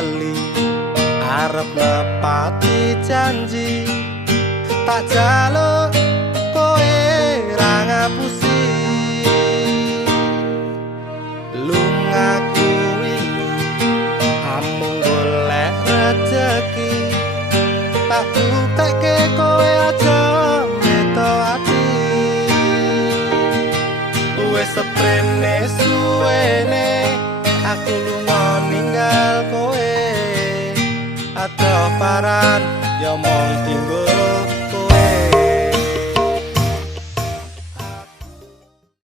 lali arep nepati janji tak jaluk kowe ra ngapusi lungaku wingi amung golek rejeki tak buktekke kowe aja meto ati wis seprene suwene aku lunga ninggal kowe adoh paran ya mong tinggal